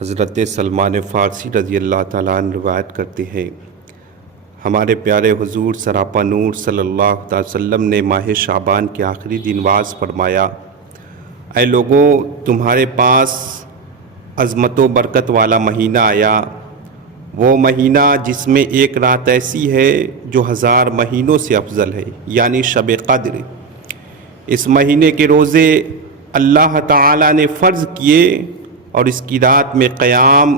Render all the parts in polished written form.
حضرت سلمان فارسی رضی اللہ تعالیٰ عنہ روایت کرتے ہیں، ہمارے پیارے حضور سراپا نور صلی اللہ علیہ وسلم نے ماہ شعبان کے آخری دن واعظ فرمایا، اے لوگوں، تمہارے پاس عظمت و برکت والا مہینہ آیا، وہ مہینہ جس میں ایک رات ایسی ہے جو 1000 مہینوں سے افضل ہے، یعنی شب قدر۔ اس مہینے کے روزے اللہ تعالیٰ نے فرض کیے اور اس کی رات میں قیام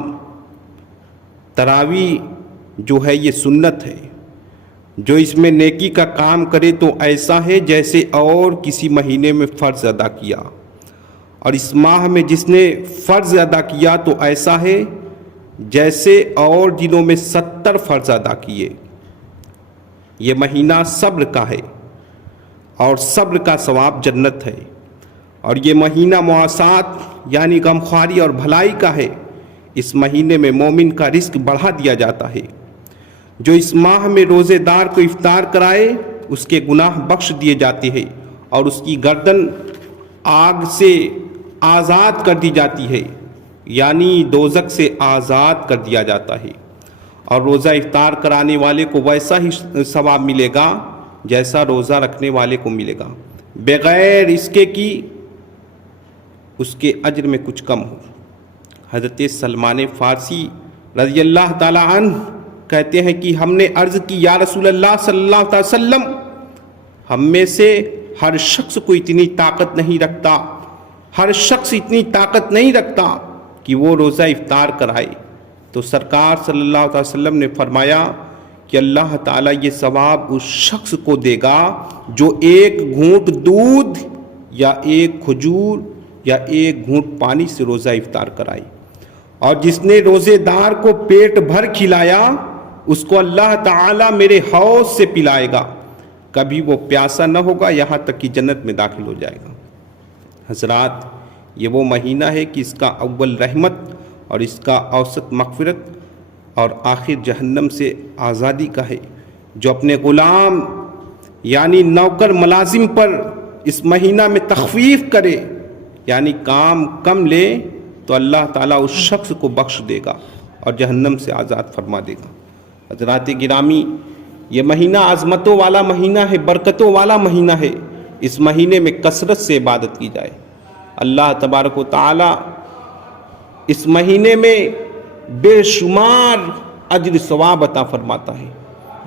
تراویح جو ہے یہ سنت ہے۔ جو اس میں نیکی کا کام کرے تو ایسا ہے جیسے اور کسی مہینے میں فرض ادا کیا، اور اس ماہ میں جس نے فرض ادا کیا تو ایسا ہے جیسے اور دنوں میں 70 فرض ادا کیے۔ یہ مہینہ صبر کا ہے اور صبر کا ثواب جنت ہے، اور یہ مہینہ مواسات یعنی غمخواری اور بھلائی کا ہے۔ اس مہینے میں مومن کا رزق بڑھا دیا جاتا ہے۔ جو اس ماہ میں روزے دار کو افطار کرائے اس کے گناہ بخش دیے جاتے ہیں، اور اس کی گردن آگ سے آزاد کر دی جاتی ہے، یعنی دوزخ سے آزاد کر دیا جاتا ہے، اور روزہ افطار کرانے والے کو ویسا ہی ثواب ملے گا جیسا روزہ رکھنے والے کو ملے گا، بغیر اس کے کہ اس کے اجر میں کچھ کم ہو۔ حضرت سلمان فارسی رضی اللہ تعالیٰ عنہ کہتے ہیں کہ ہم نے عرض کی، یا رسول اللہ صلی اللہ علیہ وسلم، ہم میں سے ہر شخص کو اتنی طاقت نہیں رکھتا، ہر شخص اتنی طاقت نہیں رکھتا کہ وہ روزہ افطار کرائے۔ تو سرکار صلی اللہ علیہ وسلم نے فرمایا کہ اللہ تعالیٰ یہ ثواب اس شخص کو دے گا جو ایک گھونٹ دودھ یا ایک کھجور یا ایک گھونٹ پانی سے روزہ افطار کرائے، اور جس نے روزے دار کو پیٹ بھر کھلایا اس کو اللہ تعالیٰ میرے حوض سے پلائے گا، کبھی وہ پیاسا نہ ہوگا یہاں تک کہ جنت میں داخل ہو جائے گا۔ حضرات، یہ وہ مہینہ ہے کہ اس کا اول رحمت اور اس کا اوسط مغفرت اور آخر جہنم سے آزادی کا ہے۔ جو اپنے غلام یعنی نوکر ملازم پر اس مہینہ میں تخفیف کرے یعنی کام کم لے تو اللہ تعالیٰ اس شخص کو بخش دے گا اور جہنم سے آزاد فرما دے گا۔ حضرات گرامی، یہ مہینہ عظمتوں والا مہینہ ہے، برکتوں والا مہینہ ہے۔ اس مہینے میں کثرت سے عبادت کی جائے۔ اللہ تبارک و تعالیٰ اس مہینے میں بے شمار اجر ثواب عطا فرماتا ہے۔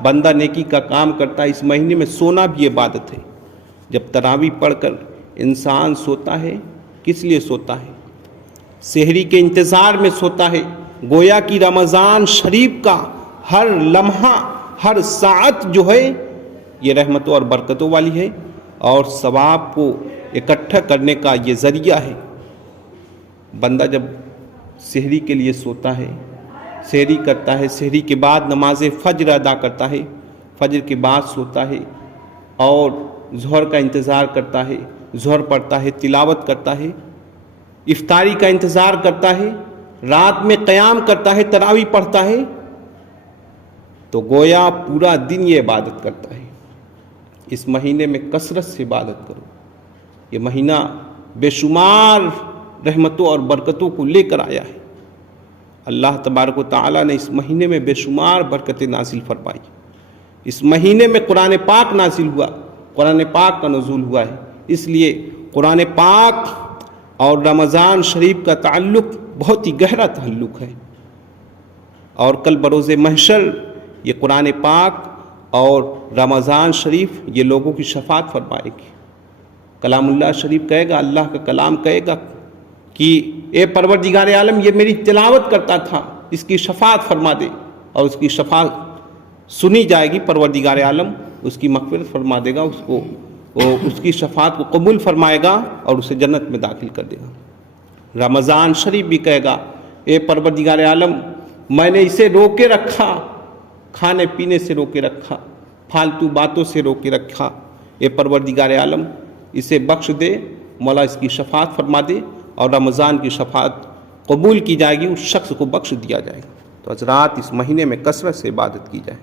بندہ نیکی کا کام کرتا ہے۔ اس مہینے میں سونا بھی عبادت ہے۔ جب تراویح پڑھ کر انسان سوتا ہے، کس لیے سوتا ہے؟ سحری کے انتظار میں سوتا ہے۔ گویا کہ رمضان شریف کا ہر لمحہ، ہر ساعت جو ہے یہ رحمتوں اور برکتوں والی ہے، اور ثواب کو اکٹھا کرنے کا یہ ذریعہ ہے۔ بندہ جب سحری کے لیے سوتا ہے، سحری کرتا ہے، سحری کے بعد نماز فجر ادا کرتا ہے، فجر کے بعد سوتا ہے اور ظہر کا انتظار کرتا ہے، ظہر پڑھتا ہے، تلاوت کرتا ہے، افطاری کا انتظار کرتا ہے، رات میں قیام کرتا ہے، تراویح پڑھتا ہے، تو گویا پورا دن یہ عبادت کرتا ہے۔ اس مہینے میں کثرت سے عبادت کرو۔ یہ مہینہ بے شمار رحمتوں اور برکتوں کو لے کر آیا ہے۔ اللہ تبارک و تعالیٰ نے اس مہینے میں بے شمار برکتیں نازل فرمائی۔ اس مہینے میں قرآن پاک نازل ہوا، قرآن پاک کا نزول ہوا ہے۔ اس لیے قرآن پاک اور رمضان شریف کا تعلق بہت ہی گہرا تعلق ہے، اور کل بروز محشر یہ قرآن پاک اور رمضان شریف یہ لوگوں کی شفاعت فرمائے گی۔ کلام اللہ شریف کہے گا، اللہ کا کلام کہے گا کہ اے پروردگار عالم، یہ میری تلاوت کرتا تھا، اس کی شفاعت فرما دے، اور اس کی شفاعت سنی جائے گی۔ پروردگار عالم اس کی مغفرت فرما دے گا، اس کی شفاعت کو قبول فرمائے گا اور اسے جنت میں داخل کر دے گا۔ رمضان شریف بھی کہے گا، اے پروردگار عالم، میں نے اسے روکے رکھا، کھانے پینے سے روکے رکھا، فالتو باتوں سے روکے رکھا، اے پروردگار عالم اسے بخش دے، مولا اس کی شفاعت فرما دے، اور رمضان کی شفاعت قبول کی جائے گی، اس شخص کو بخش دیا جائے گا۔ تو حضرات، اس مہینے میں کثرت سے عبادت کی جائے۔